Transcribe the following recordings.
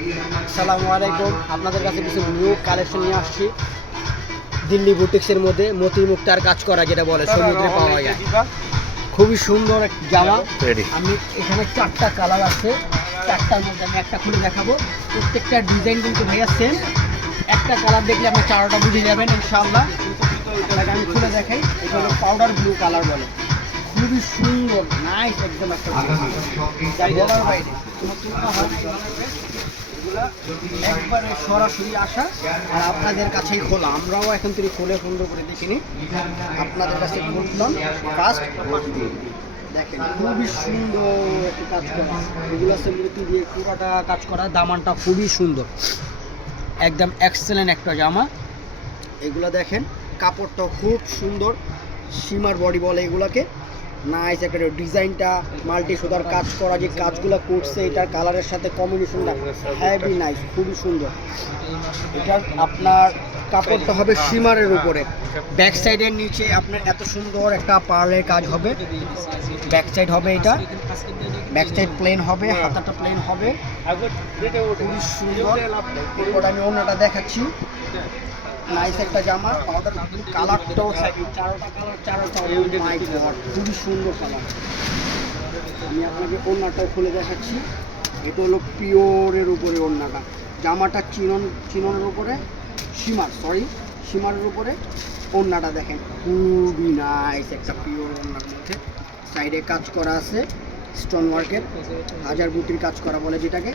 আসসালামু আলাইকুম। আপনাদের কাছে কিছু নিউ কালেকশন নিয়ে আসছি। দিল্লি বুটিক্সের মধ্যে মতি মুক্তার কাজ করা, যেটা বলে সমুদ্রে পাওয়া যায়। খুবই সুন্দর এক জামা। আমি এখানে 4টা কালার আছে, 4টার মধ্যে আমি একটা খুলে দেখাবো। প্রত্যেকটা ডিজাইন কিন্তু ভাইয়া সেম। একটা কালার দেখলে আপনি 4টা বুঝে যাবেন ইনশাআল্লাহ। এটাকে আমি খুলে দেখাই। এটা হলো পাউডার ব্লু কালার বলে। খুবই সুন্দর, নাইস একদম একটা যা বলার বাইরে। একবারে সরাসরি আসা আর আপনাদের কাছেই খোলা। আমরাও এখন থেকে খুলে সুন্দর করে দেখিনি, আপনাদের কাছে খুললাম ফার্স্ট। দেখেন খুবই সুন্দর একটা কাজ করা, এগুলো আছে মূর্তি দিয়ে পুরোটা কাজ করা। দামানটা খুবই সুন্দর, একদম এক্সেলেন্ট একটা জামা। এগুলো দেখেন কাপড়টাও খুব সুন্দর, সীমার বডি বলে এগুলাকে। নাইস একটা ডিজাইনটা মাল্টি সুতার কাজ করা, যে কাজগুলো করছে এটার কালারের সাথে কম্বিনেশনটা হেভি নাইস, খুবই সুন্দর। এটা আপনার কাপড়টা হবে সীমারের উপরে, ব্যাক সাইডের নিচে আপনার এত সুন্দর একটা পার্লের কাজ হবে। ব্যাক সাইড হবে এটা, ব্যাক সাইড প্লেন হবে, হাতাটা প্লেন হবে, খুবই সুন্দর। এরপর আমি অন্যটা দেখাচ্ছি। নাইস একটা জামা, পাউডার কালারটাও থাকে, 4টা কালার, 4টা মাই গড খুবই সুন্দর কালার। আমি আপনাকে ওড়নাটাও খুলে দেখাচ্ছি। এটা হলো পিওরের উপরে ওড়নাটা। জামাটা চিননের উপরে সীমারের উপরে ওড়নাটা দেখেন খুবই নাইস একটা পিওর ওড়নার মধ্যে। সাইডে কাজ করা আছে স্টোন ওয়ার্কের, হাজার বুটির কাজ করা বলে যেটাকে।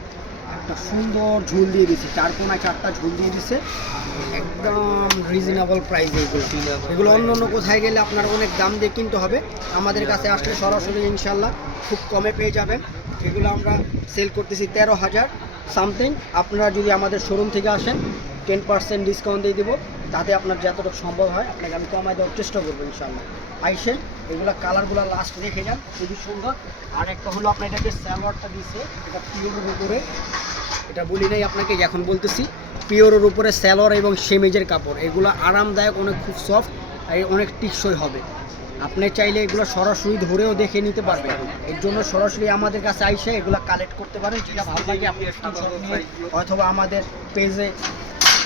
একটা সুন্দর ঝুল দিয়ে দিচ্ছে, 4 কোনায় 4টা ঝুল দিয়ে দিচ্ছে, একদম রিজনেবল প্রাইসে। এগুলো অন্য অন্য কোথায় গেলে আপনার অনেক দাম দিয়ে কিনতে হবে, আমাদের কাছে আসলে সরাসরি ইনশাল্লাহ খুব কমে পেয়ে যাবেন। এগুলো আমরা সেল করতেছি 13,000 সামথিং। আপনারা যদি আমাদের শোরুম থেকে আসেন 10% ডিসকাউন্ট দিয়ে দেবো, তাতে আপনার যতটুকু সম্ভব হয় আপনাকে আমি কমায় দেওয়ার চেষ্টা করবো ইনশাল্লাহ। আইসেন, এগুলো কালারগুলো লাস্ট রেখে যান, খুবই সুন্দর। আর একটা হলো আপনার এটাকে সালোয়ারটা দিচ্ছে, এটা পিওরের উপরে, এটা বলি নাই আপনাকে, এখন বলতেছি। পিওরের উপরে সালোয়ার এবং সেমিজের কাপড়, এগুলো আরামদায়ক, অনেক খুব সফট আর অনেক টিকসই হবে। আপনি চাইলে এগুলো সরাসরি ধরেও দেখে নিতে পারবেন। এর জন্য সরাসরি আমাদের কাছে আইসে এগুলো কালেক্ট করতে পারেন। যেটা ভালো লাগে আপনি স্ক্রিনশট নিয়ে অথবা আমাদের পেজে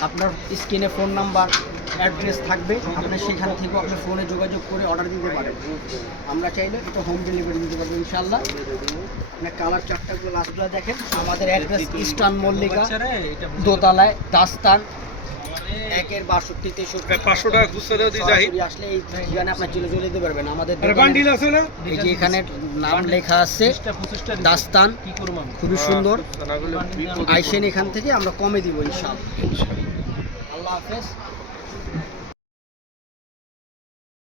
আপনার স্ক্রিনে ফোন নাম্বার অ্যাড্রেস থাকবে, আপনি সেখান থেকে আপনি ফোনে যোগাযোগ করে অর্ডার দিতে পারেন। আমরা চাইলে এটা হোম ডেলিভারি দিতে পারবো ইনশাল্লাহ। আপনার কালার 4টাগুলো লাস্টগুলো দেখেন। আমাদের অ্যাড্রেস ইস্টার্ন মল্লিকা, দোতলায়, দাস্তান, 1-এর 62-63। 500 টাকা খুচরা দিয়ে যাই আসলে এই ঠিকানা আপনার চলে যেতে পারবেন। আমাদের এই যে এখানে নাম লেখা আছে দাস্তান, খুবই সুন্দর। আইসেন এখান থেকে আমরা কমে দিব ইনশাআল্লাহ। আল্লাহ হাফেজ।